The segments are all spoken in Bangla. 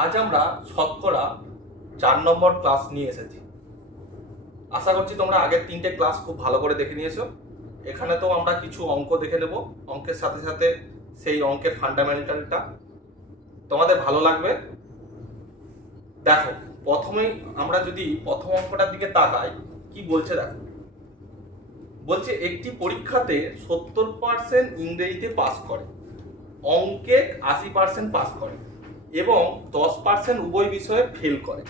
আজ আমরা শতকরা 4 নম্বর ক্লাস নিয়ে এসেছি। আশা করছি তোমরা আগের 3টে ক্লাস খুব ভালো করে দেখে নিয়েছো। এখানে তো আমরা কিছু অঙ্ক দেখে নেব, অঙ্কের সাথে সাথে সেই অঙ্কের ফান্ডামেন্টালটা তোমাদের ভালো লাগবে। দেখো, প্রথমেই আমরা যদি প্রথম অঙ্কটার দিকে তাকাই, কি বলছে দেখো। বলছে একটি পরীক্ষাতে 70% ইংরেজিতে পাস করে, অঙ্কে 80% পাস করে এবং 10% উভয় বিষয়ে ফেল করে।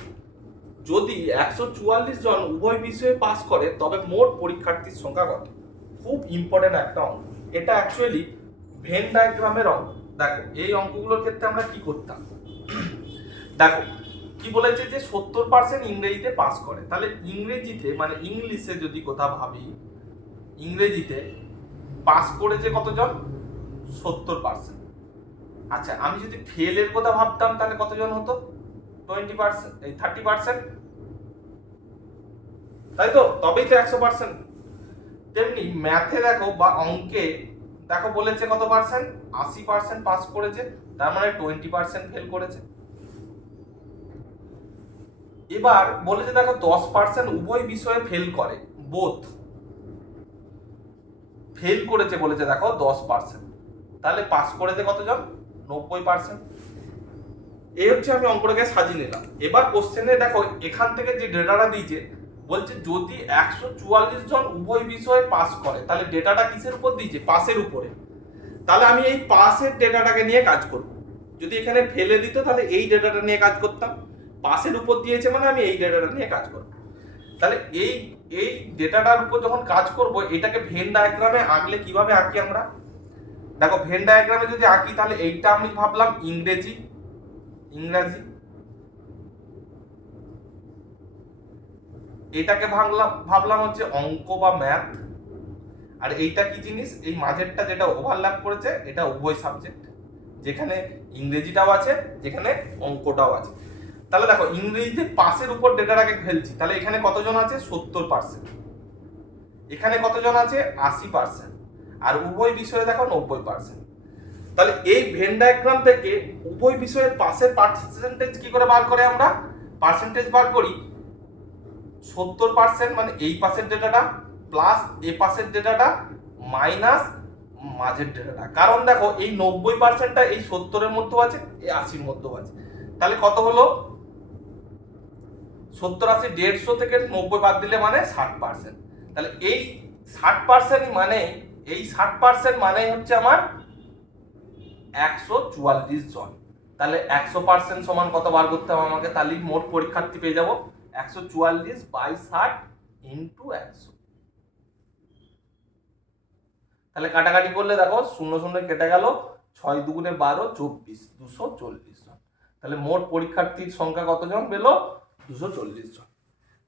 যদি 144 জন উভয় বিষয়ে পাস করে তবে মোট পরীক্ষার্থীর সংখ্যা কত? খুব ইম্পর্টেন্ট একটা অঙ্ক। এটা অ্যাকচুয়ালি ভেন ডায়াগ্রামের অঙ্ক। দেখো, এই অঙ্কগুলোর ক্ষেত্রে আমরা কি করতাম, দেখো কি বলেছে যে 70% ইংরেজিতে পাস করে, তাহলে ইংরেজিতে মানে ইংলিশে যদি কোথাও ভাবি, ইংরেজিতে পাস করেছে কতজন? 70%। আচ্ছা, আমি যদি ফেলের কথা ভাবতাম তাহলে কতজন হতো? 20%, এই 30%, তাই তো? তবেই তো 100%। তেমনি ম্যাথে দেখো বা অঙ্কে দেখো বলেছে কত পার্সেন্ট? 80% পাস করেছে, তার মানে 20% ফেল করেছে। এবার বলেছে দেখো 10% উভয় বিষয়ে ফেল করে, বোথ ফেল করেছে বলেছে দেখো 10%, তাহলে পাস করেছে কতজন? 90%। এই হচ্ছে আমি অঙ্কটাকে সাজিয়ে নিলাম। এবার কোশ্চেনে দেখো এখান থেকে যে ডেটাটা দিয়েছে, বলছে যদি 144 জন উভয় বিষয়ে পাস করে, তাহলে ডেটাটা কিসের উপর দিয়েছে? পাসের উপরে। তাহলে আমি এই পাসের ডেটাটাকে নিয়ে কাজ করব। যদি এখানে ফেলে দিত তাহলে এই ডেটাটা নিয়ে কাজ করতাম, পাসের উপর দিয়েছে মানে আমি এই ডেটাটা নিয়ে কাজ করব। তাহলে এই এই ডেটাটার উপর যখন কাজ করব, এটাকে ভেন ডায়াগ্রামে আঁকলে কিভাবে আঁকি আমরা? দেখো, ভেন ডায়াগ্রামে যদি আঁকি তাহলে এইটা আমি ভাবলাম ইংরেজি, ইংরাজি, এটাকে ভাবলাম হচ্ছে অঙ্ক বা ম্যাথ, আর এইটা কি জিনিস? এই মাঝেরটা যেটা ওভারল্যাপ করেছে এটা উভয় সাবজেক্ট, যেখানে ইংরেজিটাও আছে, যেখানে অঙ্কটাও আছে। তাহলে দেখো ইংরেজিতে পাসের উপর ডেটাটাকে ফেলছি, তাহলে এখানে কতজন আছে? 70%। এখানে কতজন আছে? 80%। আর উভয় বিষয়ে দেখো 90%। তাহলে এই ভেন ডায়াগ্রাম থেকে উভয় বিষয়ের পাসের পার্সেন্টেজ কি করে বার করে আমরা? পার্সেন্টেজ বার করি 70% মানে এই পাশের ডেটাটা প্লাস এই পাশের ডেটাটা মাইনাস মাঝের ডেটাটা। কারণ দেখো এই 90%টা এই 70-এর মধ্যেও আছে, এই 80-র মধ্যেও আছে। তাহলে কত হলো? 70 80 150 থেকে 90 বাদ দিলে মানে 60%। তাহলে এই 60% মানে, এই 60% মানে হচ্ছে আমার 144 জন। তাহলে 100% সমান কত বার করতে হবে আমাকে? তাহলে মোট পরীক্ষার্থী পেয়ে যাবো 144/60 ইন্টু 100। তাহলে কাটাকাটি করলে দেখো 0 0 কেটে গেল, 6 2 12 24, 240 জন। তাহলে মোট পরীক্ষার্থীর সংখ্যা কতজন পেলো? 240 জন।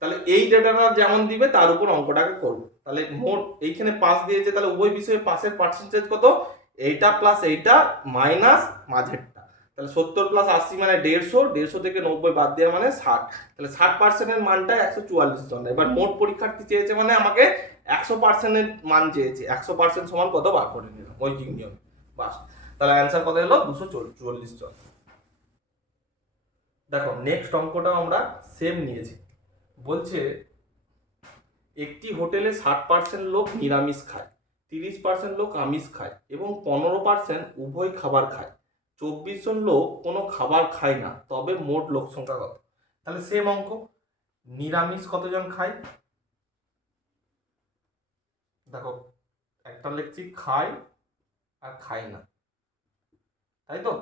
তাহলে এই ডেটাটা যেমন দিবে তার উপর অঙ্কটাকে করব। তাহলে মোট এইখানে পাস দিয়েছে, তাহলে উভয় বিষয়ে পাসের পার্সেন্টেজ কত? এইটা প্লাস এইটা মাইনাস মাঝেরটা। তাহলে 70 প্লাস 80 মানে 150, 150 থেকে 90 বাদ দেওয়া মানে 60। তাহলে 60%-এর মানটা 144 জন। এবার মোট পরীক্ষার্থী চেয়েছে মানে আমাকে 100%-এর মান চেয়েছে, 100% সমান কত বার করে নিলাম ঐকিক নিয়ম, বাস। তাহলে অ্যান্সার কত হলো? 244 জন। দেখো নেক্সট অঙ্কটা আমরা সেম নিয়েছি। বলছে একটি হোটেলে 60% লোক নিরামিষ খায়, 30% লোক আমিষ খায় এবং 15% উভয় খাবার খায়। 24 জন লোক কোনো খাবার খায় না, তবে মোট লোক সংখ্যা কত? তাহলে সেম অঙ্ক। নিরামিষ কতজন খায়? দেখো একটা লিখছি খায় আর খায় না, তাই তো?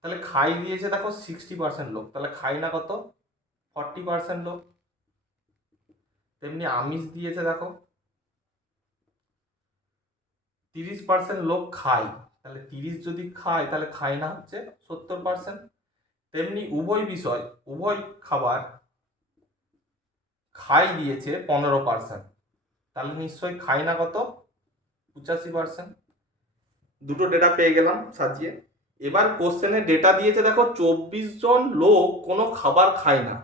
তাহলে খাই দিয়েছে দেখো 60% লোক, তাহলে খায় না কত? 40% লোক। তেমনি আমিষ দিয়েছে দেখো 30% লোক খায়, তাহলে 30 যদি খায় তাহলে খায় না হচ্ছে 70%। তেমনি উভয় বিষয়, উভয় খাবার খাই দিয়েছে 15%, তাহলে নিশ্চয়ই খায় না কত? 85%। দুটো ডেটা পেয়ে গেলাম সাজিয়ে। এবার কোশ্চেনে ডেটা দিয়েছে দেখো 24 জন লোক কোনো খাবার খায় না,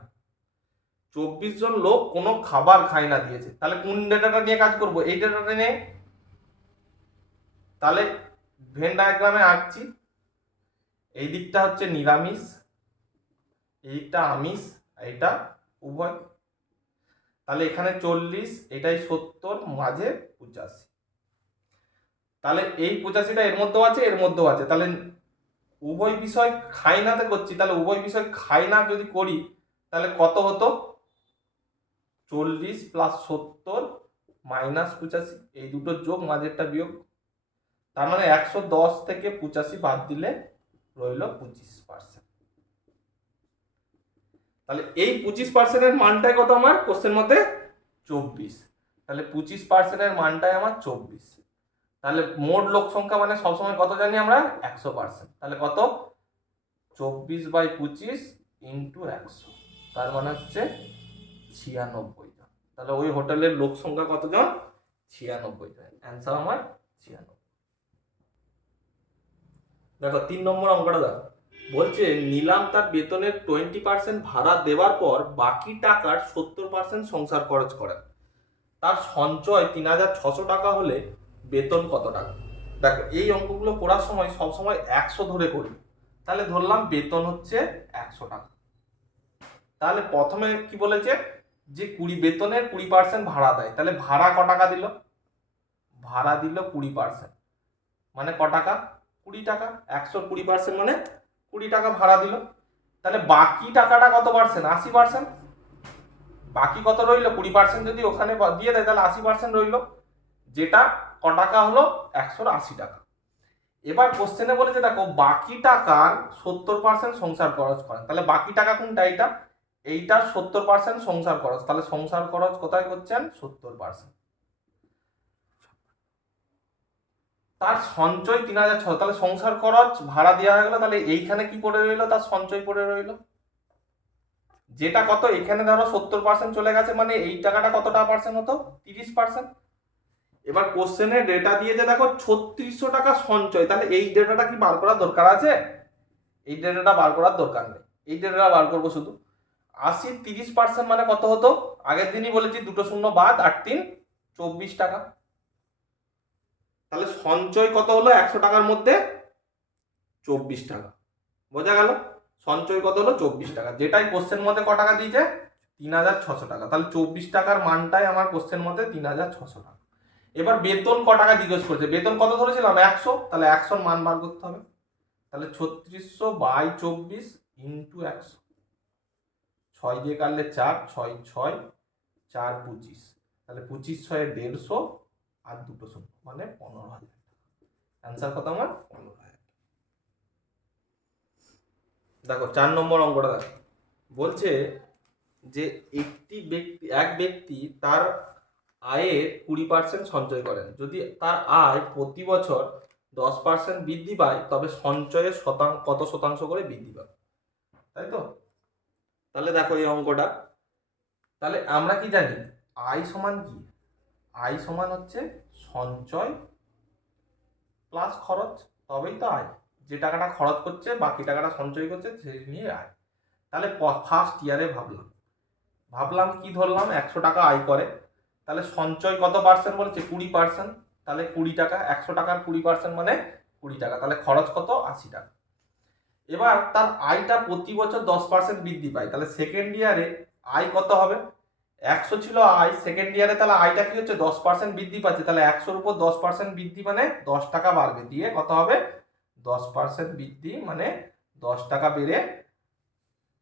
24 জন লোক কোনো খাবার খায় না দিয়েছে। তাহলে কোন ডেটাটা নিয়ে কাজ করব? এই ডেটাটা নিয়ে। তাহলে ভেন ডায়াগ্রামে আঁকছি, এই দিকটা হচ্ছে নিরামিষ, এইটা আমিষ, এইটা উভয়। তাহলে এখানে 40, এটাই 70, মাঝে 85। তাহলে এই 85টা এর মধ্যেও আছে, এর মধ্যেও আছে। তাহলে উভয় বিষয় খাইনাতে করছি, তাহলে উভয় বিষয় খাইনা যদি করি তাহলে কত হতো? 40 প্লাস 70 মাইনাস 85, এই দুটোর যোগ, মাঝেরটা বিয়োগ। তার মানে 110 থেকে 85 বাদ দিলে রইল 25%। তাহলে এই 25%-এর মানটাই কত আমার কোশ্চেন মতে? 24। তাহলে 25%-এর মানটাই আমার 24। তাহলে মোট লোক সংখ্যা মানে সবসময় কত জানি আমরা? 100%। তাহলে কত? 24/25 ইন্টু 100, তার মানে হচ্ছে 96 জন। তাহলে ওই হোটেলের লোক সংখ্যা কতজন? 96 জন। অ্যান্সার আমার 96। দেখো 3 নম্বর অঙ্কটা দেখো, বলছে নিলাম তার বেতনের 20% ভাড়া দেওয়ার পর বাকি টাকার 70% সংসার খরচ করেন। তার সঞ্চয় 3600 টাকা হলে বেতন কত টাকা? দেখো এই অঙ্কগুলো করার সময় সবসময় 100 ধরে করবে। তাহলে ধরলাম বেতন হচ্ছে 100 টাকা। তাহলে প্রথমে কি বলেছে? যে বেতনের 20% ভাড়া দেয়। তাহলে ভাড়া ক টাকা দিল? ভাড়া দিল 20%, মানে ক টাকা? 20 টাকা। 100 20% মানে 20 টাকা ভাড়া দিল। তাহলে বাকি টাকাটা কত পার্সেন্ট? 80%। বাকি কত রইল? 20% যদি ওখানে দিয়ে দেয় তাহলে 80% রইল, যেটা ক টাকা হলো? 180 টাকা। এবার কোশ্চেনে বলেছে দেখো বাকি টাকার 70% সংসার খরচ করেন। তাহলে বাকি টাকা কোনটা? এইটার 70% সংসার খরচ। তাহলে সংসার খরচ কোথায় করছেন? 70%। তার সঞ্চয় 3600, তাহলে সংসার খরচ ভাড়া দেওয়া হয়ে গেল। তাহলে এইখানে কি পড়ে রইল? তার সঞ্চয় পড়ে রইল, যেটা কত? এখানে ধরো 70% চলে গেছে, মানে এই টাকাটা কতটা পার্সেন্ট হতো? 30%। এবার কোশ্চেনে ডেটা দিয়েছে দেখো 3600 টাকা সঞ্চয়। তাহলে এই ডেটাটা কি বার করার দরকার আছে? এই ডেটাটা বার করার দরকার নেই, এই ডেটাটা বার করবো শুধু। 80 30% মানে কত হতো? আগের দিনই বলেছি, দুটো শূন্য বাদ, 8 3 24 টাকা। তাহলে সঞ্চয় কত হলো 100 টাকার মধ্যে? 24 টাকা। বোঝা গেল? সঞ্চয় কত হলো? 24 টাকা, যেটাই কোশ্চেন মধ্যে ক টাকা দিয়েছে? 3600 টাকা। তাহলে 24 টাকার মানটাই আমার কোশ্চেন মধ্যে 3600 টাকা। এবার বেতন ক টাকা জিজ্ঞেস করেছে? বেতন কত ধরেছিলাম? 100। তাহলে 100 মান বার করতে হবে। তাহলে 3600/24 ইন্টু 100, 6 দিয়ে কাটলে 4, 6 6 4 25। তাহলে 25 6 150 আর দুটো শূন্য, মানে 15,000। অ্যান্সার কত আমার? 15,000। দেখো 4 নম্বর অঙ্কটা দেখো, বলছে যে এক ব্যক্তি তার আয়ের 20% সঞ্চয় করেন। যদি তার আয় প্রতি বছর 10% বৃদ্ধি পায় তবে সঞ্চয়ের কত শতাংশ করে বৃদ্ধি পাবে? তাই তো? তাহলে দেখো এই অঙ্কটা, তাহলে আমরা কি জানি? আয় সমান কি? আয় সমান হচ্ছে সঞ্চয় প্লাস খরচ, তবেই তো আয়। যে টাকাটা খরচ করছে বাকি টাকাটা সঞ্চয় করছে, সেই নিয়ে আয়। তাহলে ফার্স্ট ইয়ারে ভাবলাম কি ধরলাম? 100 টাকা আয় করে, তাহলে সঞ্চয় কত পার্সেন্ট বলেছে? 20%। তাহলে 20 টাকা, 100 টাকার 20% মানে 20 টাকা। তাহলে খরচ কত? 80 টাকা। এবার তার আয়টা প্রতি বছর 10% বৃদ্ধি পায়। তাহলে সেকেন্ড ইয়ারে আয় কত হবে? 100 ছিল আয়, সেকেন্ড ইয়ারে তাহলে আয়টা কি হচ্ছে? 10% বৃদ্ধি পাচ্ছে। তাহলে 100-র উপর 10% বৃদ্ধি মানে 10 টাকা বাড়বে, দিয়ে কত হবে? 10% বৃদ্ধি মানে 10 টাকা বেড়ে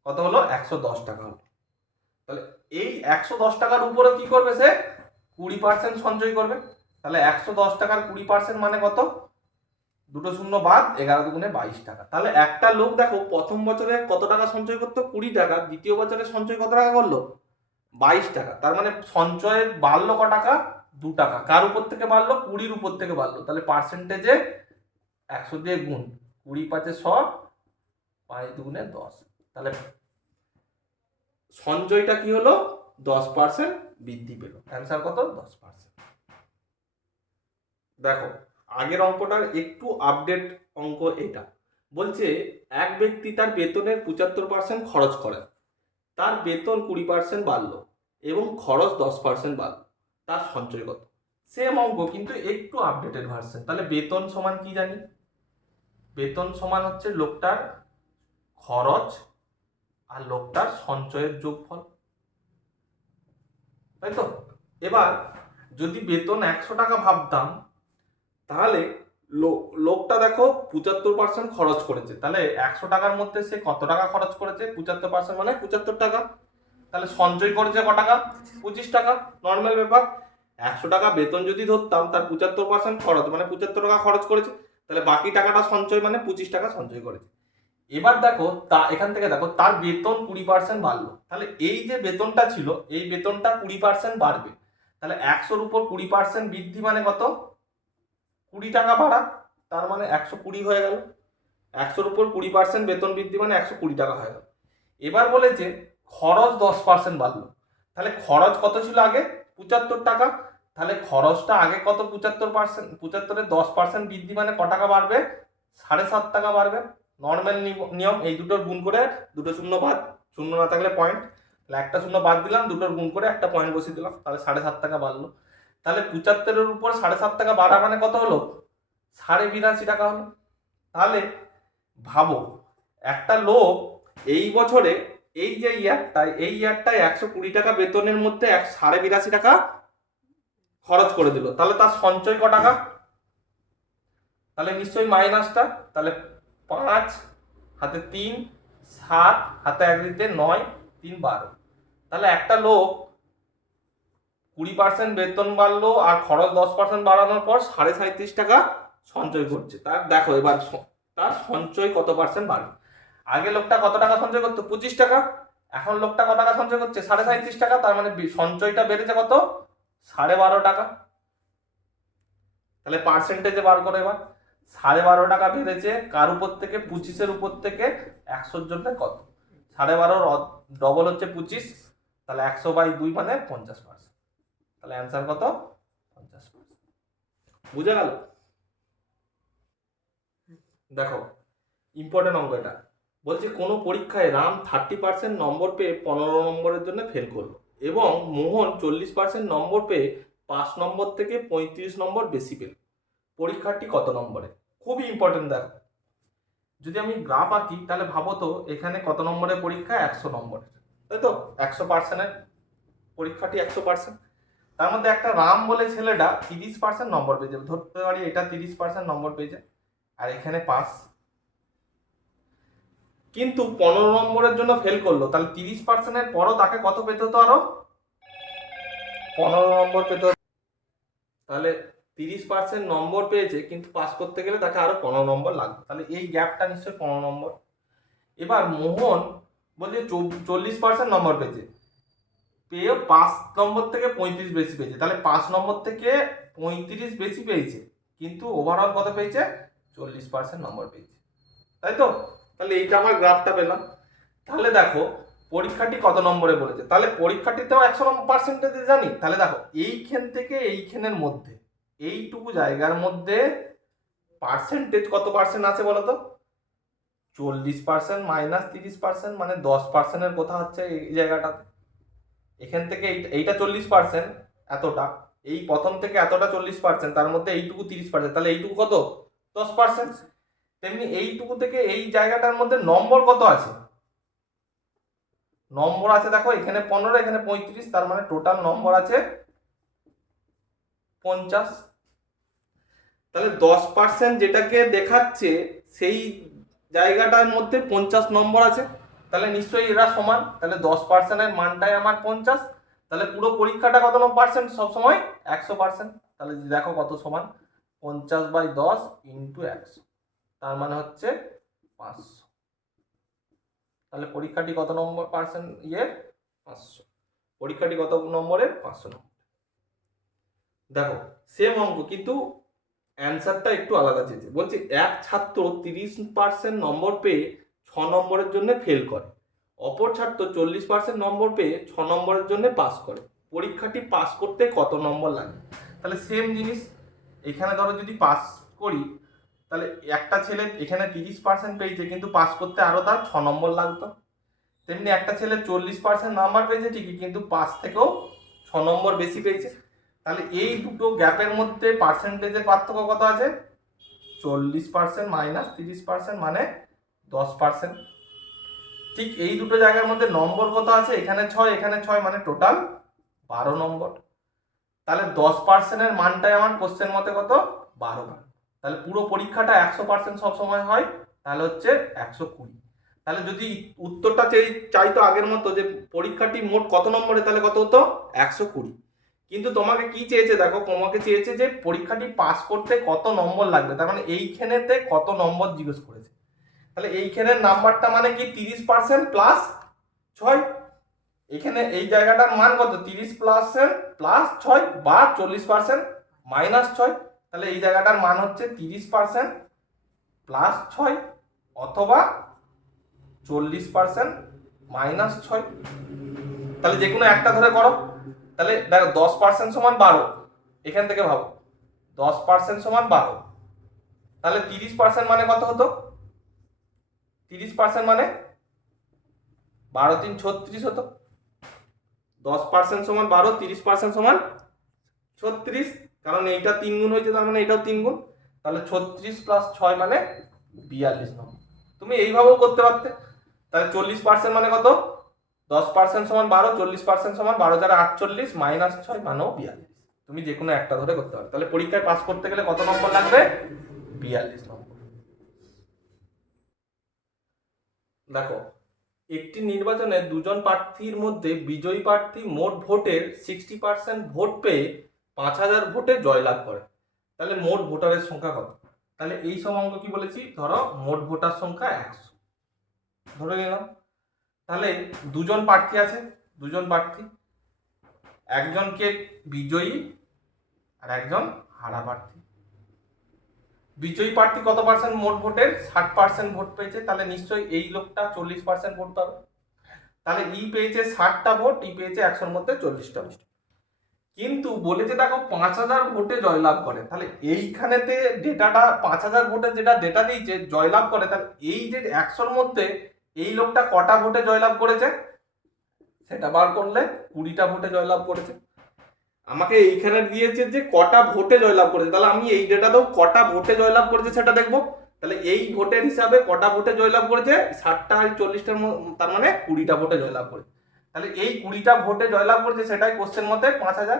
কত হলো? 110 টাকা হলো। তাহলে এই 110 টাকার উপরে কি করবে সে? 20% সঞ্চয় করবে। তাহলে 110 টাকার 20% মানে কত? দুটো শূন্য বাদ, 11 দুগুণে 22 টাকা। তাহলে একটা লোক দেখো প্রথম বছরে কত টাকা সঞ্চয় করতো? 20 টাকা। দ্বিতীয় বছরে সঞ্চয় কত টাকা করলো? 22 টাকা। তার মানে সঞ্চয় বাড়লো ক টাকা? 2 টাকা। কার উপর থেকে বাড়লো? 20-র উপর থেকে বাড়লো। তাহলে পার্সেন্টেজে 100 দিয়ে গুণ, 20 5 100, 5 দুগুণে 10। তাহলে সঞ্চয়টা কি হলো? 10% বৃদ্ধি পেল। অ্যান্সার কত? 10%। দেখো আগের অঙ্কটার একটু আপডেট অঙ্ক এটা। বলছে এক ব্যক্তি তার বেতনের 75% খরচ করেন। তার বেতন 20% বাড়লো এবং খরচ 10% বাড়লো। তার সঞ্চয় কত? সেম অঙ্ক কিন্তু একটু আপডেটেড ভার্সন। তাহলে বেতন সমান কি জানি? বেতন সমান হচ্ছে লোকটার খরচ আর লোকটার সঞ্চয়ের যোগফল, তাই তো। এবার যদি বেতন 100 টাকা ভাবতাম, তাহলে লোকটা দেখো 75% খরচ করেছে, তাহলে 100 টাকার মধ্যে সে কত টাকা খরচ করেছে? 75% মানে 75 টাকা। তাহলে সঞ্চয় করেছে ক টাকা? 25 টাকা। নর্মাল ব্যাপার। 100 টাকা বেতন যদি ধরতাম, তার 75% খরচ মানে 75 টাকা খরচ করেছে, তাহলে বাকি টাকাটা সঞ্চয় মানে 25 টাকা সঞ্চয় করেছে। এবার দেখো এখান থেকে দেখো তার বেতন 20% বাড়লো, তাহলে এই যে বেতনটা ছিল এই বেতনটা 20% বাড়বে, তাহলে 100-র উপর 20% বৃদ্ধি মানে কত? 20 টাকা বাড়া, তার মানে 120 হয়ে গেল। 100-র উপর 20% বেতন বৃদ্ধি মানে 120 টাকা হয়ে গেল। এবার বলেছে খরচ 10% বাড়লো, তাহলে খরচ কত ছিল আগে? 75 টাকা। তাহলে খরচটা আগে কত? 75%, 75-এর 10% বৃদ্ধি মানে ক টাকা বাড়বে? 7.5 টাকা বাড়বে। নর্মাল নিয়ম, এই দুটোর গুণ করে দুটো শূন্য বাদ, শূন্য না থাকলে পয়েন্ট, তাহলে একটা শূন্য বাদ দিলাম, দুটোর গুণ করে একটা পয়েন্ট বসিয়ে দিলাম, তাহলে 7.5 টাকা বাড়লো। তাহলে 75-এর উপর 7.5 টাকা বাড়া মানে কত হলো? 82.5 টাকা হলো। তাহলে ভাবো একটা লোক এই বছরে এই যে ইয়ারটায় 120 টাকা বেতনের মধ্যে 82.5 টাকা খরচ করে দিল, তাহলে তার সঞ্চয় ক টাকা? তাহলে নিশ্চয়ই মাইনাসটা, তাহলে 5 হাতে 3, 7 হাতে 1 দিতে 9, 3 12। তাহলে একটা লোক 20% বেতন বাড়লো আর খরচ 10% বাড়ানোর পর 37.5 টাকা সঞ্চয় করছে। তার দেখো এবার তার সঞ্চয় কত পার্সেন্ট বাড়বে। আগে লোকটা কত টাকা সঞ্চয় করতো? 25 টাকা। এখন লোকটা কত টাকা সঞ্চয় করছে? 37.5 টাকা। তার মানে সঞ্চয়টা বেড়েছে কত? 12.5 টাকা। তাহলে পার্সেন্টেজে বার করে এবার। 12.5 টাকা বেড়েছে কার উপর থেকে? 25-এর উপর থেকে 100-র জন্য কত? 12.5 ডবল হচ্ছে 25, তাহলে 100/2 মানে 50%। তাহলে অ্যান্সার কত? 50%। বুঝে গেল? দেখো ইম্পর্টেন্ট অঙ্ক এটা। বলছে কোনো পরীক্ষায় রাম 30% নম্বর পেয়ে 15 নম্বরের জন্য ফেল করলো এবং মোহন 40% নম্বর পেয়ে 5 নম্বর থেকে 35 নম্বর বেশি পেল। পরীক্ষাটি কত নম্বরে? খুবই ইম্পর্টেন্ট। দেখো যদি আমি গ্রাফ আঁকি তাহলে ভাবো তো এখানে কত নম্বরের পরীক্ষা? 100 নম্বরের, তাই তো। 100%-এর পরীক্ষাটি 100%। তার মধ্যে একটা রাম বলে ছেলেটা 30% নম্বর পেয়েছে, ধরতে পারি এটা 30% নম্বর পেয়েছে আর এখানে 5, কিন্তু 15 নম্বরের জন্য ফেল করলো, তাহলে 30%-এর পরও তাকে কত পেতে হতো? আরো 15 নম্বর পেতে হতো। তাহলে 30% নম্বর পেয়েছে কিন্তু পাস করতে গেলে তাকে আরো 15 নম্বর লাগবে, তাহলে এই গ্যাপটা নিশ্চয়ই 15 নম্বর। এবার মোহন বলছে 40% নম্বর পেয়েছে, পেয়ে 5 নম্বর থেকে 35 বেশি পেয়েছে, তাহলে 5 নম্বর থেকে 35 বেশি পেয়েছে কিন্তু ওভারঅল কত পেয়েছে? 40% নম্বর পেয়েছে, তাই তো। তাহলে এইটা আমার গ্রাফটা পেলাম। তাহলে দেখো পরীক্ষাটি কত নম্বরে বলেছে, তাহলে পরীক্ষাটিতেও 100% জানি। তাহলে দেখো এইখান থেকে এইখানের মধ্যে এইটুকু জায়গার মধ্যে পার্সেন্টেজ কত পার্সেন্ট আছে বলো তো? 40% মাইনাস 30% মানে 10%-এর কথা হচ্ছে এই জায়গাটাতে। এখান থেকে এইটা 40%, এতটা এই প্রথম থেকে এতটা 40%, তার মধ্যে এইটুকু 30%, তাহলে এইটুকু কত? 10%। তেমনি এইটুকু থেকে এই জায়গাটার মধ্যে নম্বর কত আছে? নম্বর আছে দেখো এখানে 15, এখানে 35, তার মানে টোটাল নম্বর আছে 50। তাহলে 10% যেটাকে দেখাচ্ছে সেই জায়গাটার মধ্যে 50 নম্বর আছে, তাহলে নিশ্চয়ই এরা সমান। তাহলে 10%-এর মানটাই আমার 50, তাহলে পুরো পরীক্ষাটা কত পার্সেন্ট? সবসময় 100%। তাহলে দেখো কত সমান 50/10 ইন্টু 100, তার মানে হচ্ছে 500। তাহলে পরীক্ষাটি কত নম্বর পার্সেন্ট? 500। পরীক্ষাটি কত নম্বরের? 500 নম্বর। দেখো সেম অঙ্ক কিন্তু অ্যান্সারটা একটু আলাদা চেয়েছে। বলছে এক ছাত্র 30% নম্বর পেয়ে 6 নম্বরের জন্য ফেল করে, অপর ছাত্র 40% নম্বর পেয়ে 6 নম্বরের জন্য পাস করে। পরীক্ষাটি পাস করতে কত নম্বর লাগে? তাহলে সেম জিনিস, এখানে ধরো যদি পাস করি তাহলে একটা ছেলে এখানে 30% পেয়েছে কিন্তু পাস করতে আরো তার 6 নম্বর লাগতো। তেমনি একটা ছেলে 40% নাম্বার পেয়েছে ঠিকই কিন্তু পাস থেকেও 6 নম্বর বেশি পেয়েছে। তাহলে এই দুটো গ্যাপের মধ্যে পার্সেন্টেজের পার্থক্য কত আছে? 40% মাইনাস 30% মানে 10%। ঠিক এই দুটো জায়গার মধ্যে নম্বর কত আছে, এখানে 6 এখানে 6, মানে টোটাল 12 নম্বর। তাহলে 10%-এর মানটাই আমার কোশ্চেন মতে কত, 12। তাহলে পুরো পরীক্ষাটা 100% সবসময় হয়, তাহলে হচ্ছে 120। তাহলে যদি উত্তরটা চাইতো আগের মতো যে পরীক্ষাটি মোট কত নম্বরে, তাহলে কত হতো, 120। কিন্তু তোমাকে কি চেয়েছে দেখো, তোমাকে চেয়েছে যে পরীক্ষাটি পাস করতে কত নম্বর লাগবে, তার মানে এইখানেতে কত নম্বর জিজ্ঞেস করেছে। তাহলে এইখানের নাম্বারটা মানে কি 30% প্লাস 6। এখানে এই জায়গাটার মান কত, 30% প্লাস 6 বা 40% মাইনাস 6। তাহলে এই জায়গাটার মান হচ্ছে 30% প্লাস 6 অথবা 40% মাইনাস 6। তাহলে যে কোনো একটা ধরে করো। তাহলে দেখো 10% সমান 12, এখান থেকে ভাবো 10% সমান 12, তাহলে 30% মানে কত হতো, 30% মানে 12 3 36 হতো। 10% সমান 12, 30% সমান 36, কারণ এইটা 3 গুণ হয়েছে, তার মানে এটাও 3 গুণ। তাহলে 36 প্লাস 6 মানে 42 নম্বর। তুমি এইভাবেও করতে পারতে। তাহলে 40% মানে কত, 10% সমান 12, 40% সমান 12 যারা 48 মাইনাস 6 মানেও 42। তুমি যে কোনো একটা ধরে করতে পারো। তাহলে পরীক্ষায় পাস করতে গেলে কত নম্বর লাগবে, 42 নম্বর। দেখো, একটি নির্বাচনে দুজন প্রার্থীর মধ্যে বিজয়ী প্রার্থী মোট ভোটের 60% ভোট পেয়ে 5000 ভোটে জয়লাভ করে। তাহলে মোট ভোটারের সংখ্যা কত। তাহলে এই সব অঙ্ক কি বলেছি, ধরো মোট ভোটার সংখ্যা 100 ধরে নিলাম। তাহলে দুজন প্রার্থী আছে, দুজন প্রার্থী, একজনকে বিজয়ী আর একজন হারা প্রার্থী। বিজয়ী প্রার্থী কত পার্সেন্ট মোট ভোটের, 60% ভোট পেয়েছে, তাহলে নিশ্চয়ই এই লোকটা 40% ভোট পাবে। তাহলে ই পেয়েছে 60টা ভোট, ই পেয়েছে 100-র মধ্যে 40টা ভোট। কিন্তু বলেছে দেখো 5000 ভোটে জয়লাভ করে। তাহলে এইখানেতে ডেটাটা 5000 ভোটে যেটা ডেটা দিয়েছে জয়লাভ করে, তাহলে এই যে 100-র মধ্যে এই লোকটা কটা ভোটে জয়লাভ করেছে সেটা বার করলে 20টা ভোটে জয়লাভ করেছে। আমাকে এইখানে দিয়েছে যে কটা ভোটে জয়লাভ করেছে, তাহলে আমি এই ডেটাতেও কটা ভোটে জয়লাভ করেছে সেটা দেখবো। তাহলে এই ভোটের হিসাবে কটা ভোটে জয়লাভ করেছে, 60টা আর 40টার, তার মানে 20টা ভোটে জয়লাভ করেছে। তাহলে এই 20টা ভোটে জয়লাভ করেছে, সেটাই কোশ্চেন মতে 5000।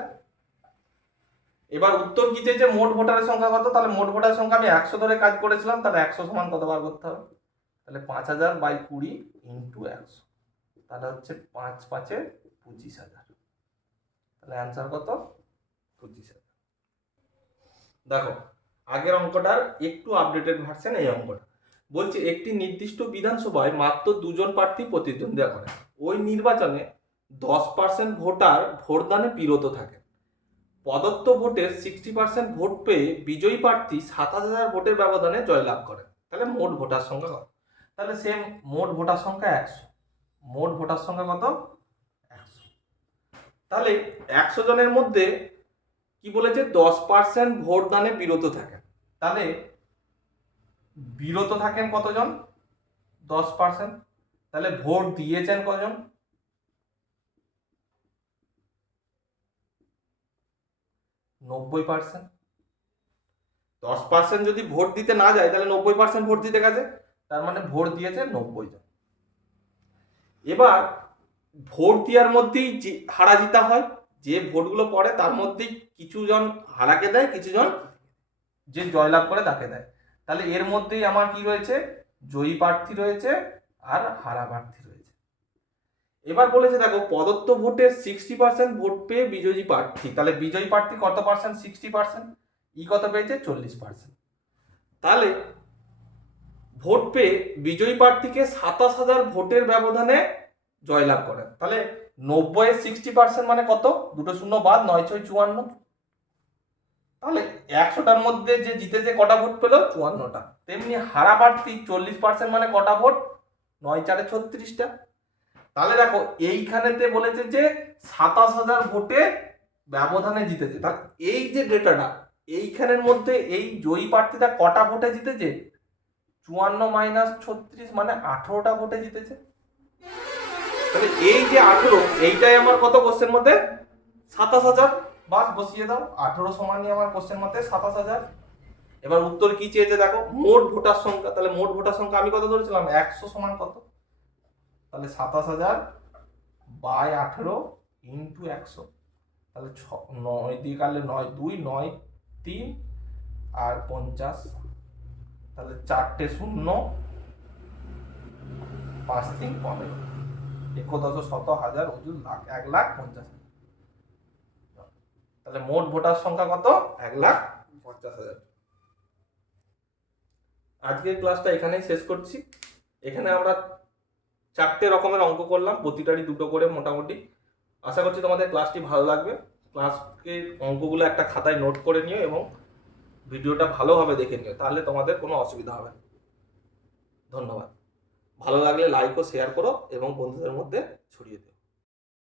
এবার উত্তর কি চেয়েছে, মোট ভোটারের সংখ্যা কত। তাহলে মোট ভোটারের সংখ্যা আমি 100 ধরে কাজ করেছিলাম, তাহলে 100 সমান কত বার করতে হবে, তাহলে 5000/20 ইন্টু 100, তাহলে হচ্ছে 5 5 25,000। তাহলে অ্যান্সার কত, 25,000। দেখো, আগের অঙ্কটার একটু আপডেটেড ভার্সন এই অঙ্কটা। বলছে একটি নির্দিষ্ট বিধানসভায় মাত্র দুজন প্রার্থী প্রতিদ্বন্দ্বিতা করে, ওই নির্বাচনে 10% ভোটার ভোটদানে বিরত থাকে। প্রদত্ত ভোটের 60% ভোট পেয়ে বিজয়ী প্রার্থী 27,000 ভোটের ব্যবধানে জয়লাভ করে। তাহলে মোট ভোটার সংখ্যা কত। তাহলে সেম, মোট ভোটার সংখ্যা 100, মোট ভোটার সংখ্যা কত, 100। তাহলে 100 জনের মধ্যে কি বলেছে, 10% ভোটদানে বিরত থাকে। তাহলে বিরত থাকেন কতজন, 10%। তাহলে ভোট দিয়েছেন কজন, 90%। 10% যদি ভোট দিতে না যায়, তাহলে 90% ভোট দিতে গেছে, তার মানে ভোট দিয়েছে 90 জন। এবার ভোট দেওয়ার মধ্যেই হারা জিতা হয়, যে ভোটগুলো পড়ে তার মধ্যেই কিছু জন হারাকে দেয়, কিছু জন যে জয়লাভ করে তাকে দেয়। তাহলে এর মধ্যেই আমার কি রয়েছে, জয়ী প্রার্থী রয়েছে আর হারা প্রার্থী রয়েছে। এবার বলেছে দেখো, প্রদত্ত ভোটের 60% ভোট পেয়ে বিজয়ী প্রার্থী, তাহলে বিজয়ী প্রার্থী কত পার্সেন্ট, 60%, ই কত পেয়েছে, 40%। তাহলে ভোট পেয়ে বিজয়ী প্রার্থীকে 27,000 ভোটের ব্যবধানে জয়লাভ করেন। তাহলে 90-এর 60% মানে কত, দুটো শূন্য বাদ, 9 6 54। তাহলে 100টার মধ্যে যে জিতেছে কটা ভোট পেলো, 54টা। তেমনি হারা প্রার্থী 40% মানে কটা ভোট, 9 4 36টা। তাহলে দেখো এইখানেতে বলেছে যে 27,000 ভোটে ব্যবধানে জিতেছে। তাহলে এই যে ডেটাটা, এইখানের মধ্যে এই জয়ী প্রার্থীটা কটা ভোটে জিতেছে, 54 - 36 মানে 18টা ভোটে জিতেছে। তাহলে এই যে 18, এইটাই আমার কত কোশ্চেন মধ্যে, 27,000। বাস বসিয়ে দাও, 18 সমানই আমার কোশ্চেন মধ্যে 27,000। এবার উত্তর কি চেয়েছে দেখো, মোট ভোটার সংখ্যা। তাহলে মোট ভোটার সংখ্যা আমি কত ধরেছিলাম, 100 সমান কত, তাহলে 27,000 বাই 18 ইন্টু 100, তাহলে 9 দিয়ে কাটলে 9 2 9 3 আর 50, তাহলে 4টে 0 5 3 15, 11 শত হাজার অযুত লাখ, 1,50,000। তাহলে মোট ভোটার সংখ্যা কত? 1,50,000। আজকের ক্লাসটা এখানেই শেষ করছি। এখানে আমরা 4টে রকমের অঙ্ক করলাম, প্রতিটারই 2টো করে মোটামুটি। আশা করছি তোমাদের ক্লাসটি ভালো লাগবে। ক্লাসকে অঙ্কগুলো একটা খাতায় নোট করে নিও এবং ভিডিওটা ভালোভাবে দেখে নিও, তাহলে তোমাদের কোনো অসুবিধা হবে না। ধন্যবাদ। ভালো লাগলে লাইক ও শেয়ার করো এবং বন্ধুদের মধ্যে ছড়িয়ে দিও।